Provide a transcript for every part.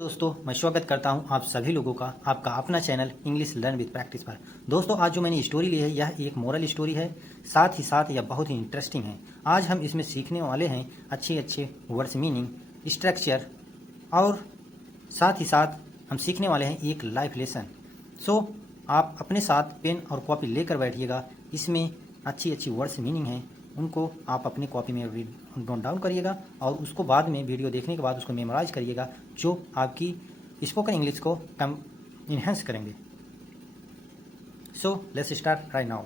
दोस्तों मैं स्वागत करता हूं आप सभी लोगों का आपका अपना channel English learn with practice पर। दोस्तों आज जो मैंने स्टोरी ली है यह एक मोरल स्टोरी है, साथ ही साथ यह बहुत ही इंटरेस्टिंग है। आज हम इसमें सीखने वाले हैं अच्छे अच्छे वर्ड्स मीनिंग, स्ट्रक्चर और साथ ही साथ हम सीखने वाले हैं एक लाइफ लेसन। सो आप अपने साथ पेन और कॉपी लेकर बैठिएगा। इसमें अच्छी अच्छी वर्ड्स मीनिंग हैं, उनको आप अपनी कॉपी में नोट डाउन करिएगा और उसको बाद में वीडियो देखने के बाद उसको मेमोराइज करिएगा, जो आपकी स्पोकन इंग्लिश को कम इन्हेंस करेंगे। So let's start right now.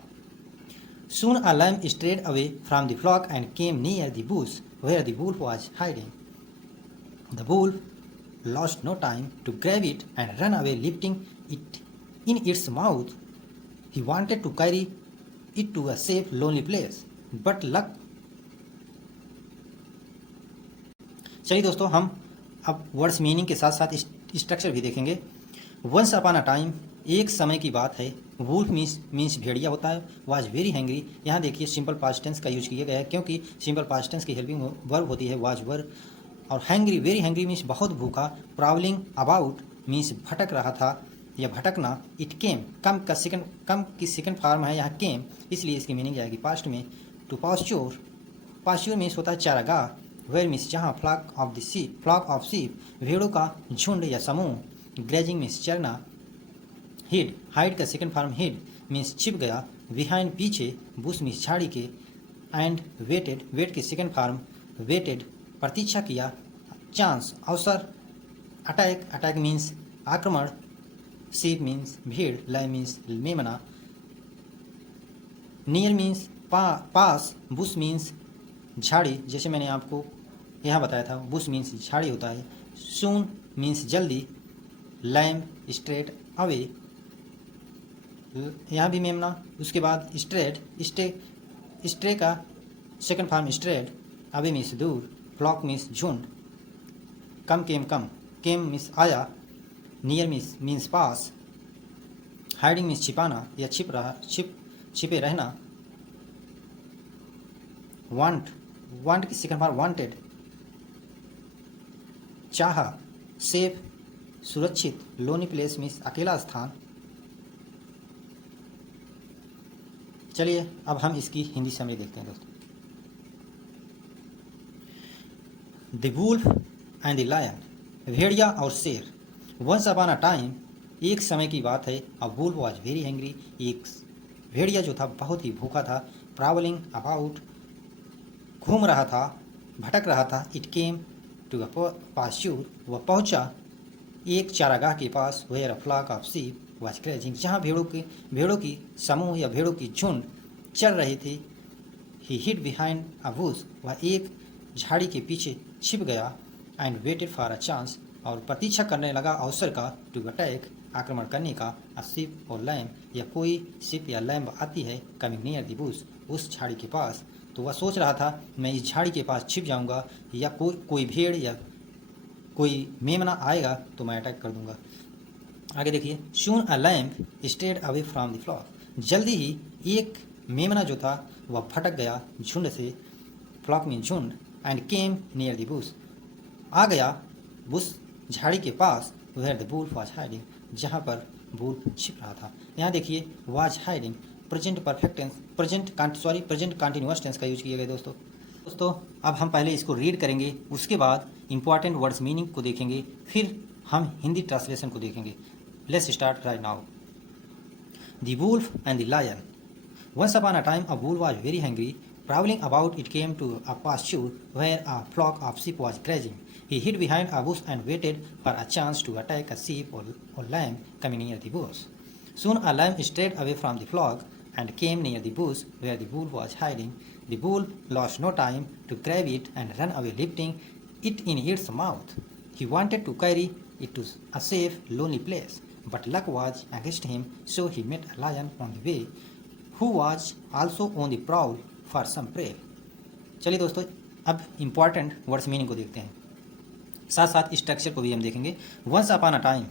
Soon a lamb strayed away from the flock and came near the bush where the wolf was hiding. The wolf lost no time to grab it and run away, lifting it in its mouth. He wanted to carry it to a safe, lonely place, but luck. चलिए दोस्तों, हम अब words meaning के साथ साथ structure भी देखेंगे। Once upon a time, एक समय की बात है। वुल्फ मीन्स भेड़िया होता है। वाज वेरी हैंग्री, यहाँ देखिए सिंपल पास्ट टेंस का यूज किया गया है क्योंकि सिंपल पास्ट टेंस की हेल्पिंग वर्ब होती है वाज वर। और हैंग्री, वेरी हैंग्री मीन्स बहुत भूखा। ट्रैवलिंग अबाउट मीन्स भटक रहा था या भटकना। इट केम, कम की सेकंड फॉर्म है यहाँ केम, इसलिए इसकी मीनिंग जाएगी पास्ट में। टू पास्च्योर, पास्च्योर मीन्स होता है चारागाह। वेयर मीन्स जहाँ। फ्लॉक ऑफ शीप, भेड़ों का झुंड या समूह। ग्रेजिंग मीन्स चरना। हिड, हाइड का सेकंड फॉर्म हिड मीन्स छिप गया। बिहाइंड पीछे। बुश मीन्स झाड़ी के। एंड वेटेड, वेट की सेकंड फॉर्म वेटेड प्रतीक्षा किया। चांस, अवसर। अटैक मीन्स आक्रमण। शीप मीन्स भीड़। लैम मीन्स मेमना। नियर मीन्स पास। बुश मीन्स झाड़ी, जैसे मैंने आपको यहाँ बताया था बुश मीन्स झाड़ी होता है। सून मीन्स जल्दी। लैम स्ट्रेट अवे, यहाँ भी मेमना। उसके बाद स्ट्रे का second form straight. Away means दूर। फ्लॉक मीन्स झुंड। कम केम मीन्स आया। नियर मीन्स पास। हाइडिंग मीन्स छिपाना या छिपे रहना। वांट की सेकंड फॉर्म वांटेड। चाहा, सेफ सुरक्षित। लोनी प्लेस मीन्स अकेला स्थान। चलिए अब हम इसकी हिंदी समरी देखते हैं दोस्तों। The wolf and the lion, भेड़िया और शेर। वंस अपॉन अ टाइम, एक समय की बात है। A wolf was very hungry, एक भेड़िया जो था बहुत ही भूखा था। ट्रैवलिंग अबाउट, घूम रहा था, भटक रहा था। इट केम टू अ पास्च्योर, वह पहुंचा एक चारागाह के पास। Where a flock of sheep was grazing, जहाँ भेड़ों की समूह या भेड़ों की झुंड चल रही थी। ही हिड बिहाइंड अ बुश, वह एक झाड़ी के पीछे छिप गया। And waited for a chance, और प्रतीक्षा करने लगा अवसर का। टू अटैक, आक्रमण करने का। अ शिप और लैम, या कोई शिप या लैम्ब आती है। कमिंग नियर द बुश, उस झाड़ी के पास। तो वह सोच रहा था मैं इस झाड़ी के पास छिप जाऊंगा, या कोई भेड़ या कोई मेमना आएगा तो मैं अटैक कर दूंगा। आगे देखिए। Soon a lamb strayed away from the flock, जल्दी ही एक मेमना जो था वह भटक गया झुंड से। फ्लॉक में झुंड। And came near the bush, आ गया बुश झाड़ी के पास। Where the wolf was hiding, जहाँ पर वुल्फ छिप रहा था। यहाँ देखिए was hiding, present perfect tense, present continuous tense का यूज किया गया दोस्तों। अब हम पहले इसको रीड करेंगे, उसके बाद इंपॉर्टेंट वर्ड्स मीनिंग को देखेंगे, फिर हम हिंदी ट्रांसलेशन को देखेंगे। Let's start right now. The wolf and the lion. Once upon a time, a wolf was very hungry. Prowling about, it came to a pasture where a flock of sheep was grazing. He hid behind a bush and waited for a chance to attack a sheep or lamb coming near the bush. Soon a lamb strayed away from the flock and came near the bush where the wolf was hiding. The wolf lost no time to grab it and run away, lifting it in its mouth. He wanted to carry it to a safe, lonely place, but luck was against him, so he met a lion on the way, who was also on the prowl for some prey. चलिए दोस्तों, अब important words meaning को देखते हैं, साथ साथ structure को भी हम देखेंगे। Once upon a time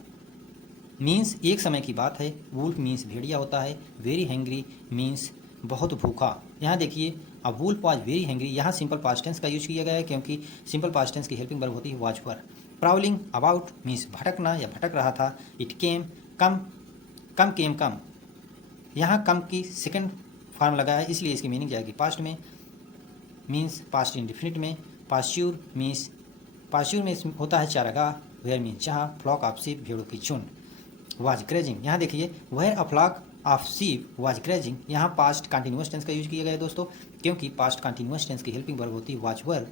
means एक समय की बात है। वुल्फ मीन्स भेड़िया होता है। वेरी हैंग्री मीन्स बहुत भूखा। यहाँ देखिए a wolf was very hungry, यहाँ सिंपल पास्ट टेंस का यूज किया गया है क्योंकि सिंपल पास्ट टेंस की हेल्पिंग वर्ब होती है was were. Prowling about means भटकना या भटक रहा था। इट केम कम, कम केम कम, यहाँ कम की सेकंड फॉर्म लगा है इसलिए इसकी मीनिंग जाएगी पास्ट में, मीन्स पास्ट इंडिफिनिट में। पास्च्यूर में होता है चारागाह, वेयर मीन्स जहाँ, फ्लॉक ऑफ शीप भेड़ों की झुंड, वाज ग्रेजिंग, यहाँ देखिए where a flock of sheep was grazing, यहाँ पास्ट कंटिन्यूअस टेंस का यूज किया गया है दोस्तों, क्योंकि पास्ट कंटिन्यूअस टेंस की हेल्पिंग वर्ब होती है वाज वर,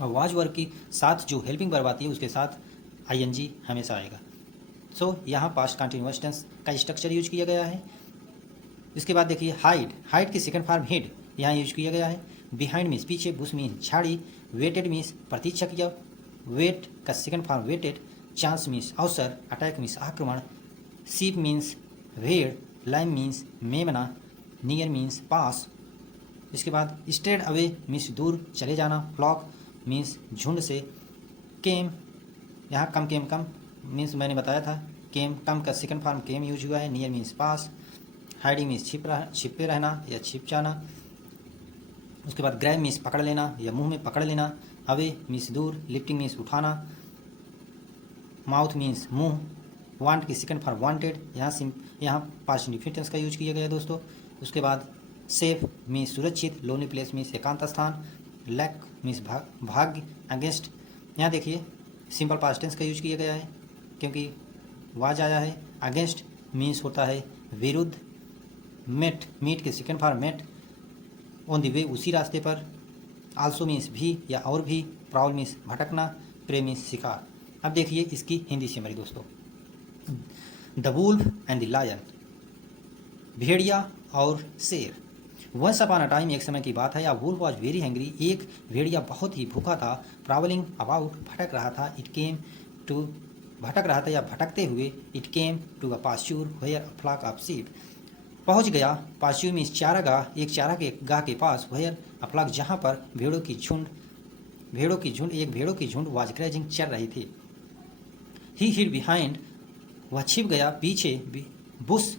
और वाज वर्ब की साथ जो हेल्पिंग वर्ब आती है उसके साथ आईएनजी हमेशा आएगा। सो यहाँ पास्ट कंटिन्यूअस टेंस का स्ट्रक्चर यूज किया गया है। इसके बाद देखिए हाइड की सेकंड फॉर्म हिड यहाँ यूज किया गया है। बिहाइंड मीन्स पीछे, बुश मीन्स झाड़ी, वेटेड मीन्स प्रतीक्षा किया, वेट का second form waited, chance means अवसर, अटैक मीन्स आक्रमण, शीप मीन्स भेड़, लाइम मीन्स मेमना, नियर मीन्स पास। इसके बाद स्ट्रेड अवे मीन्स दूर चले जाना, फ्लॉक मीन्स झुंड से, केम यहाँ कम केम कम मीन्स मैंने बताया था, केम कम का सेकंड फॉर्म केम यूज हुआ है, नियर मीन्स पास, हाइडिंग मीन्स छिपे रहना या छिप जाना। उसके बाद ग्रैब मीन्स पकड़ लेना या मुंह में पकड़ लेना, अवे मीन्स दूर, लिफ्टिंग मीन्स उठाना, माउथ मीन्स मुंह, वांट की सेकंड फॉर्म वांटेड, यहाँ पास्ट इंडिफिनिट टेंस का यूज किया गया है दोस्तों। उसके बाद सेफ मीन्स सुरक्षित, लोनली प्लेस मीन्स एकांत स्थान, लैक मीन्स भाग्य, अगेंस्ट, यहाँ देखिए सिंपल पास्ट टेंस का यूज किया गया है क्योंकि वाज आया है। अगेंस्ट मीन्स होता है विरुद्ध, मेट मीट के second form met, on the way उसी रास्ते पर, आल्सो मीन्स भी या और भी, प्राउल मीन्स भटकना, प्रे मीन्स शिकार। अब देखिए इसकी हिंदी समरी दोस्तों। The wolf and the lion, भेड़िया और शेर। वंस अपॉन अ टाइम, एक समय की बात है, आ वुल्फ वॉज वेरी हैंग्री, एक भेड़िया बहुत ही भूखा था, ट्रैवलिंग अबाउट भटक रहा था, इट केम टू भटक रहा था या भटकते हुए, it came to a pasture where a flock of sheep, पहुंच गया, पास्चूर मीन्स चारागाह, एक चारा के गाह के पास, वेयर अ फ्लॉक जहाँ पर भेड़ों की झुंड एक भेड़ों की झुंड वाज ग्रेजिंग चल रही थी। ही हिड बिहाइंड, वह छिप गया पीछे, बुश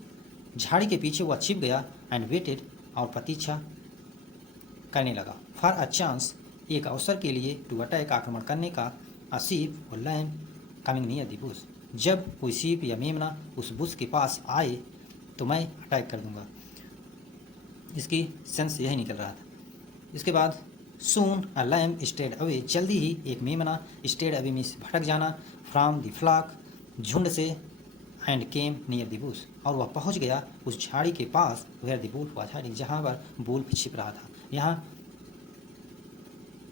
झाड़ी के पीछे वह छिप गया, एंड वेटेड और प्रतीक्षा करने लगा, फॉर अ चांस एक अवसर के लिए, टू अटैक आक्रमण करने का, अ शीप और lamb coming near the bush, जब कोई शीप या मेमना उस बुश के पास आए तो मैं अटैक कर दूंगा। इसकी सेंस यही निकल रहा था। इसके बाद सून अ लैम स्टेड अवे, जल्दी ही एक मेमना, स्टेड अवे मीन्स भटक जाना, फ्रॉम द फ्लॉक झुंड से, and came near the bush और वह पहुंच गया उस झाड़ी के पास, where the wolf was hiding जहाँ पर वुल्फ छिप रहा था। यहाँ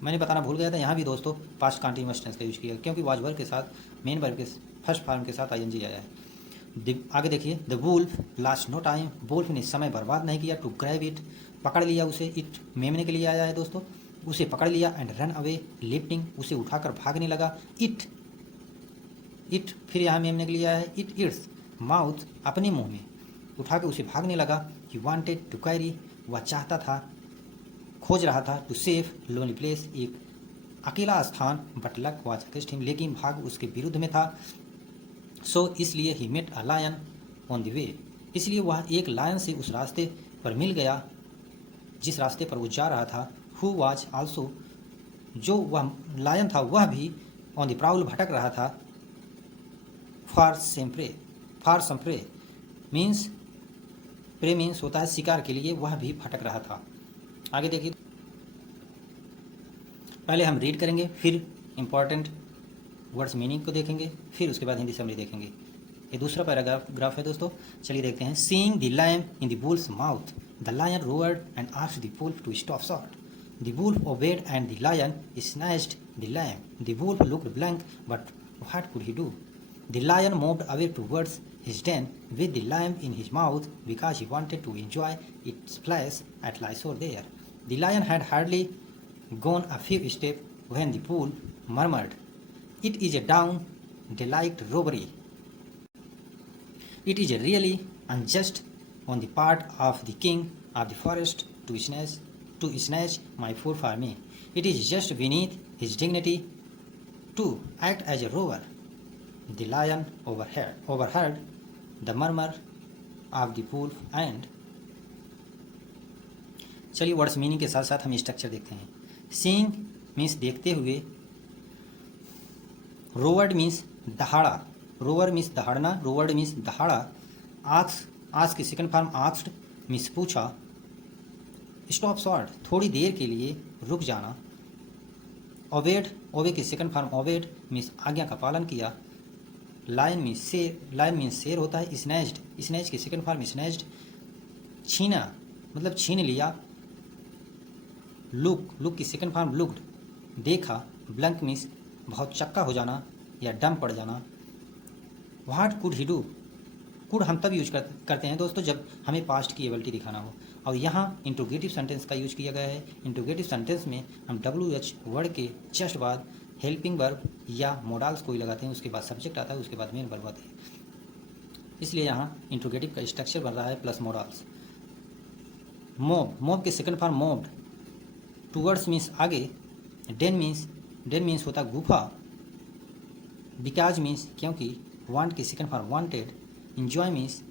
मैंने बताना भूल गया था, यहाँ भी दोस्तों पास्ट कंटिन्यूअस टेंस का यूज किया क्योंकि वाज वर्ब के साथ मेन वर्ब के फर्स्ट फॉर्म के साथ आईएनजी आया है। आगे देखिए, the wolf lost no time, wolf ने समय बर्बाद नहीं किया, टू ग्रैब इट पकड़ लिया उसे, इट मेमने के लिए आया है दोस्तों, उसे पकड़ लिया, एंड रन अवे लिफ्टिंग उसे उठाकर भागने लगा, इट फिर यहाँ मेमने के लिए आया है, इट इट्स माउथ अपने मुंह में उठाकर उसे भागने लगा, ही वांटेड टू कैरी वह चाहता था, खोज रहा था, टू सेफ लोनली प्लेस एक अकेला स्थान, but luck was against him लेकिन भाग उसके विरुद्ध में था, सो इसलिए he met a lion on the way, इसलिए वह एक लायन से उस रास्ते पर मिल गया जिस रास्ते पर वो जा रहा था, हु वाज आल्सो जो वह लायन था वह भी, ऑन द प्राउल भटक रहा था, for some prey means prey means होता है शिकार के लिए, वह भी भटक रहा था। आगे देखिए, पहले हम रीड करेंगे फिर इंपॉर्टेंट वर्ड्स मीनिंग को देखेंगे, फिर उसके बाद हिंदी समरी देखेंगे। ये दूसरा पैराग्राफ है दोस्तों, चलिए देखते हैं। Seeing the lamb in the wolf's mouth, the lion roared and asked the wolf to stop short, the wolf obeyed and the lion snatched the lamb, the wolf looked blank but what could he do, the lion moved away towards his den with the lamb in his mouth because he wanted to enjoy its flesh and lie sore there. The lion had hardly gone a few steps when the wolf murmured, "It is a down delight robbery. It is a really unjust on the part of the king of the forest to snatch my food for me. It is just beneath his dignity to act as a robber." The lion overheard the murmur of the wolf and चलिए words meaning के साथ साथ हम structure देखते हैं। Seeing means देखते हुए, roared means दहाड़ा, रोवर मीन्स दहाड़ना, रोवर्ड मीन्स दहाड़ा। आस्क की सेकंड फॉर्म आस्क्ड मीन्स पूछा। स्टॉप शॉर्ट थोड़ी देर के लिए रुक जाना। ओबेड, ओबे की सेकंड फॉर्म ओबेड मीन्स आज्ञा का पालन किया। लायन मीन्स शेर, लायन मीन्स शेर होता है। स्नैच्ड, स्नैच की सेकंड फॉर्म स्नैच्ड छीना मतलब छीन लिया। लुक, लुक की सेकंड फॉर्म लुक्ड देखा। ब्लैंक मीन्स बहुत चक्का हो जाना या डम पड़ जाना। What could he do, could हम तब यूज करते हैं दोस्तों जब हमें पास्ट की एबिलिटी दिखाना हो, और यहाँ इंट्रोगेटिव सेंटेंस का यूज किया गया है। इंट्रोगेटिव सेंटेंस में हम WH वर्ड के जस्ट बाद हेल्पिंग वर्ब या मोडाल्स कोई लगाते हैं, उसके बाद सब्जेक्ट आता है, उसके बाद मेन वर्ब आते हैं, इसलिए यहाँ इंट्रोगेटिव का स्ट्रक्चर बन रहा है प्लस मोडाल्स। मोब, मोब के second form moved. Towards means आगे। डेन मीन्स होता गुफा। बिकॉज मीन्स क्योंकि। वांट की second form wanted. Enjoy means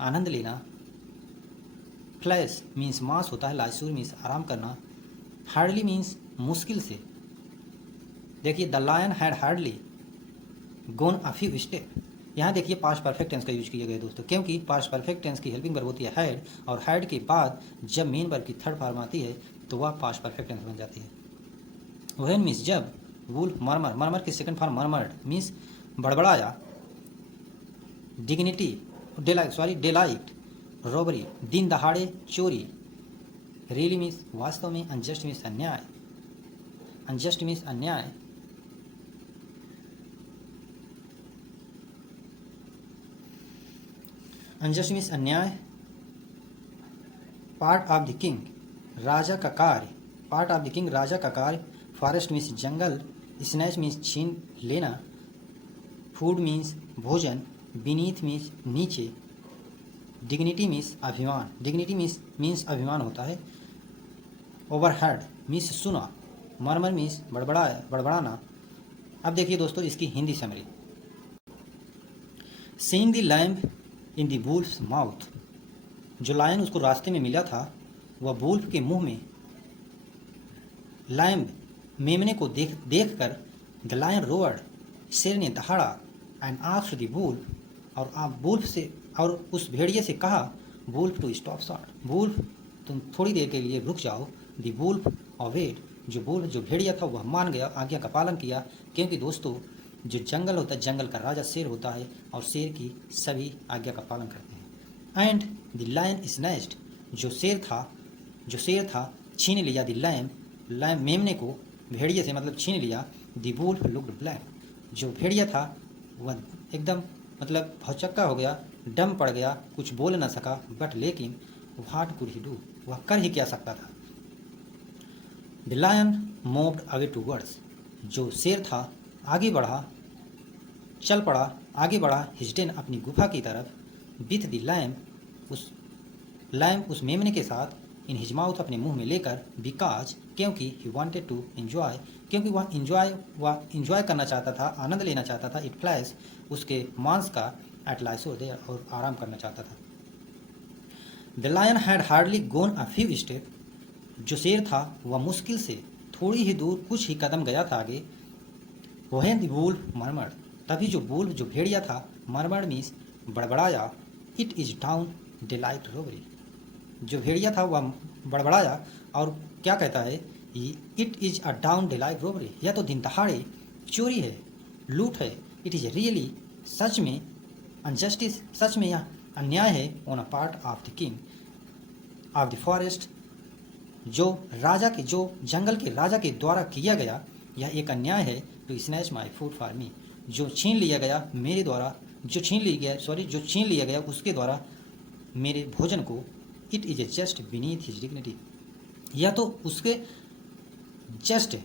आनंद लेना। फ्लैश मीन्स मांस होता है। लाइसूर मीन्स आराम करना। हार्डली मीन्स मुश्किल से। देखिए the lion had hardly gone a few step, यहाँ देखिए पास्ट परफेक्ट टेंस का यूज किया गया दोस्तों, क्योंकि पास्ट परफेक्ट टेंस की हेल्पिंग वर्ब होती है हैड, और हैड के बाद जब मेन वर्ब की थर्ड फॉर्म आती है तो वह पास्ट परफेक्ट टेंस बन जाती है। व्हेन मीन्स जब। वुल्फ मरमर, मरमर की सेकंड फॉर्म मरमर्ड मीन्स बड़बड़ाया। डिग्निटी डेलाइट रॉबरी दिन दहाड़े चोरी। रियली मीन्स वास्तव में। अनजस्ट मीन्स अन्याय, अनजस्ट मीन्स अन्याय। अनजस्ट मीन्स अन्याय। पार्ट ऑफ द किंग राजा का कार्य, पार्ट ऑफ द किंग राजा का कार्य। फॉरेस्ट मीन्स जंगल। स्नैच मीन्स छीन लेना। फूड मीन्स भोजन। बीनीथ मीन्स नीचे। डिग्निटी मीन्स अभिमान, डिग्निटी मीन्स अभिमान होता है। ओवरहेड मीन्स सुना। मरमर मीन्स बड़बड़ाना। अब देखिए दोस्तों इसकी Hindi summary. Seeing the lamp in the wolf's mouth, जो लायन उसको रास्ते में मिला था वह वुल्फ के मुंह में लैम्प मेमने को देख कर द लायन रोअर्ड, शेर ने दहाड़ा। एंड आस्क्ड द वुल्फ, और आप वुल्फ से और उस भेड़िए से कहा wolf to stop short, wolf तुम थोड़ी देर के लिए रुक जाओ। द वुल्फ ओबेड, जो वुल्फ जो भेड़िया था वह मान गया, आज्ञा का पालन किया, क्योंकि दोस्तों जो जंगल होता है जंगल का राजा शेर होता है और शेर की सभी आज्ञा का पालन करते हैं। एंड द लायन स्नैच्ड, जो शेर था छीन लिया। द लैम्प मेमने को भेड़िए से मतलब छीन लिया। द वुल्फ लुक्ड ब्लैंक, जो भेड़िया था वह एकदम मतलब भौचक्का हो गया, डम पड़ गया, कुछ बोल न सका। बट लेकिन व्हाट कुड ही डू, वह कर ही क्या सकता था। The lion moved away towards, जो शेर था आगे बढ़ा, चल पड़ा, आगे बढ़ा। हिज डेन, अपनी गुफा की तरफ। विथ द लैम्प उस मेमने के साथ। इन हिज माउथ, अपने मुंह में लेकर। बिकॉज, क्योंकि। ही वांटेड टू एंजॉय, क्योंकि वह इंजॉय करना चाहता था, आनंद लेना चाहता था। इट फ्लैश, उसके मांस का। एट लाइसो देयर, और आराम करना चाहता था। The lion had hardly gone a few step, जो शेर था वह मुश्किल से थोड़ी ही दूर, कुछ ही कदम गया था आगे। व्हेन द वुल्फ मरमर्ड, तभी जो वुल्फ जो भेड़िया था, मरमर्ड मीन्स बड़बड़ाया। It is down delight robbery, जो भेड़िया था वह बड़बड़ाया और क्या कहता है, it is a down delight robbery, यह तो दिन दहाड़े चोरी है, लूट है। इट इज रियली, सच में। अनजस्टिस, सच में यह अन्याय है। On a part of the king of the forest, जो राजा के, जो जंगल के राजा के द्वारा किया गया, यह एक अन्याय है। To snatch my food for me, जो छीन लिया गया मेरे द्वारा, जो छीन लिया गया उसके द्वारा मेरे भोजन को। It is a just beneath his dignity, यह तो उसके जस्ट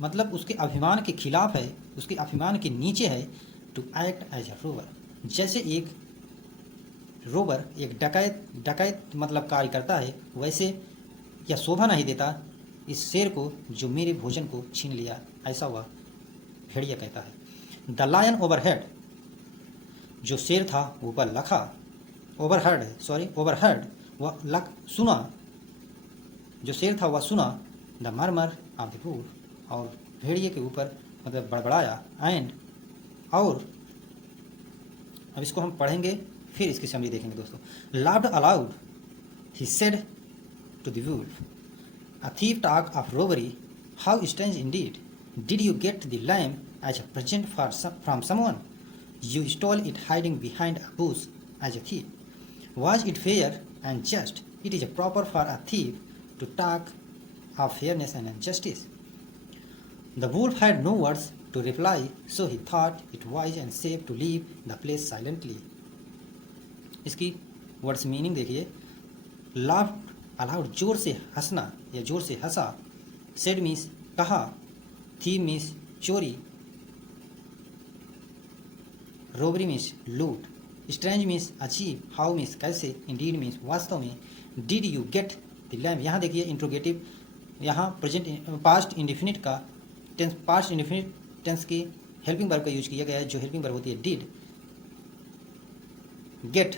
मतलब उसके अभिमान के खिलाफ है, उसके अभिमान के नीचे है। To act as a rover, जैसे एक रोबर, एक डकैत मतलब कार्य करता है, वैसे यह शोभा नहीं देता इस शेर को जो मेरे भोजन को छीन लिया, ऐसा वह भेड़िया कहता है। द लायन ओवरहेड, जो शेर था ऊपर लखा। ओवरहेड वह सुना, जो शेर था वह सुना। द मरमर ऑफ द वुल्फ, और भेड़िए के ऊपर मतलब बड़बड़ाया। एंड और अब इसको हम पढ़ेंगे, फिर इसकी समरी देखेंगे दोस्तों। Laughed aloud he said to the wolf, a thief talk of robbery, how strange indeed. Did you get the lamb as a present from someone? You stole it hiding behind a bush as a thief. Was it fair and just? It is proper for a thief to talk of fairness and justice. The wolf had no words to reply, so he thought it wise and safe to leave the place silently. इसकी words meaning देखिए। Laughed allowed, जोर से हंसना या जोर से हंसा। Said means कहा, thief means चोरी, रोबरी मीन्स लूट, स्ट्रेंज मीन्स अजीब, हाउ मीन्स कैसे, इंडीड मीन्स वास्तव में, did you get the lamp. यहाँ देखिए इंट्रोगेटिव, यहाँ प्रेजेंट पास्ट इंडिफिनिट का टेंस, पास्ट इंडिफिनिट टेंस की हेल्पिंग वर्ब का यूज किया गया है, जो हेल्पिंग वर्ब होती है डिड। गेट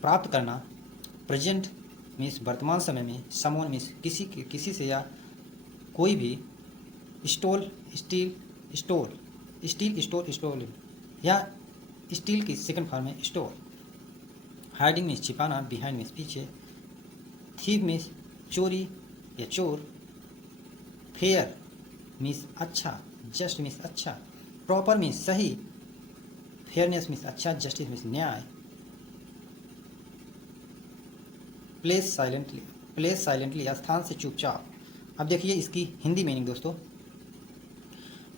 प्राप्त करना, प्रेजेंट मीन्स वर्तमान समय में, समवन मीन्स किसी से या कोई भी, stole steal stole, steal stole stole या स्टील की सेकंड फॉर्म में स्टोल। हाइडिंग मीन्स छिपाना, बिहाइंड मीन्स पीछे, थीव मीन्स चोरी या चोर, फेयर मीन्स अच्छा, जस्ट मीन्स अच्छा, प्रॉपर मीन्स सही, फेयरनेस मीन्स अच्छा, जस्टिस मीन्स न्याय, प्लेस साइलेंटली स्थान से चुपचाप। अब देखिए इसकी हिंदी मीनिंग दोस्तों।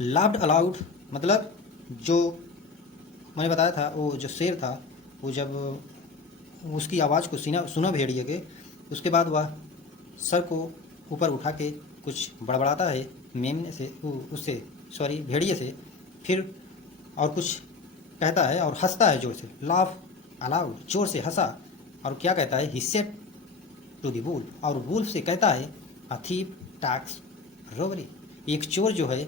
लाफ्ड अलाउड मतलब जो मैंने बताया था, वो जो शेर था, वो जब उसकी आवाज़ को सुना भेड़िए के, उसके बाद वह सर को ऊपर उठा के कुछ बड़बड़ाता है मेमने से, उससे सॉरी भेड़िए से, फिर और कुछ कहता है और हंसता है जोर से। लाफ अलाउड, जोर से हंसा, और क्या कहता है, he said to the wolf, और वुल्फ से कहता है, अ थीफ टॉक्स रोबरी, एक चोर जो है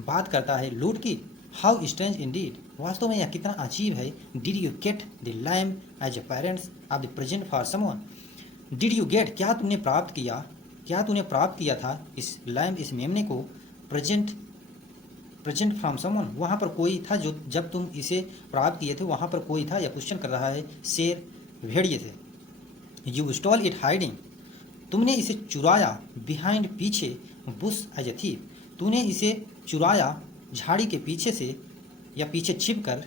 बात करता है लूट की। हाउ स्ट्रेंज इंडीड, वास्तव में यह कितना अजीब है। Did you get the lamp as a parents of the present for someone, did you get, क्या तूने प्राप्त किया था इस लैम्प, इस मेमने को, प्रेजेंट फ्रॉम समवन, वहाँ पर कोई था जो जब तुम इसे प्राप्त किए थे, वहाँ पर कोई था, या क्वेश्चन कर रहा है शेर भेड़िए से। यू स्टॉल इट हाइडिंग, तुमने इसे चुराया, बिहाइंड पीछे, बुश एज ए थीफ, तूने इसे चुराया झाड़ी के पीछे से या पीछे छिप कर,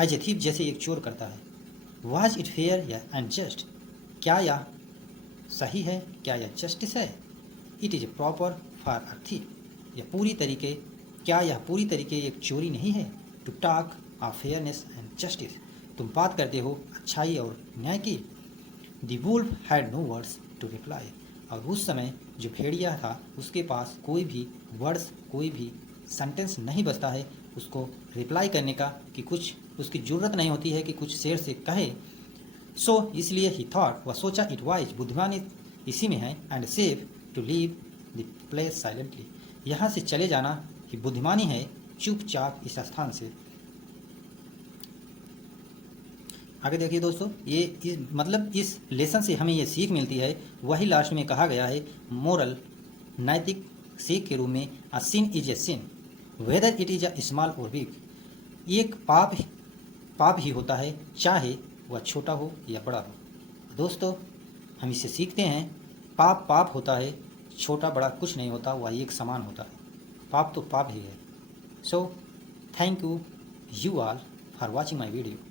एज ए थीफ जैसे एक चोर करता है। Was it fair and just, क्या यह सही है, क्या यह जस्टिस है। It is proper for a thief, क्या यह पूरी तरीके एक चोरी नहीं है। To talk of fairness and justice, तुम बात करते हो अच्छाई और न्याय की। The wolf had no words to reply, और उस समय जो भेड़िया था उसके पास कोई भी वर्ड्स, कोई भी सेंटेंस नहीं बचता है उसको रिप्लाई करने का, कि कुछ उसकी ज़रूरत नहीं होती है कि कुछ शेर से कहे। सो इसलिए ही थॉट, वह सोचा, इट वाइज, बुद्धिमानी इसी में है, and safe to leave the place silently, यहाँ से चले जाना ही बुद्धिमानी है, चुपचाप इस स्थान से। आगे देखिए दोस्तों, इस लेसन से हमें ये सीख मिलती है, वही लास्ट में कहा गया है, मोरल, नैतिक सीख के रूप में, a sin is a sin whether it is a small और बिग, एक पाप ही होता है, चाहे वह छोटा हो या बड़ा हो। दोस्तों हम इससे सीखते हैं, पाप होता है, छोटा बड़ा कुछ नहीं होता, वह एक समान होता है, पाप तो पाप ही है। So thank you all for watching my video.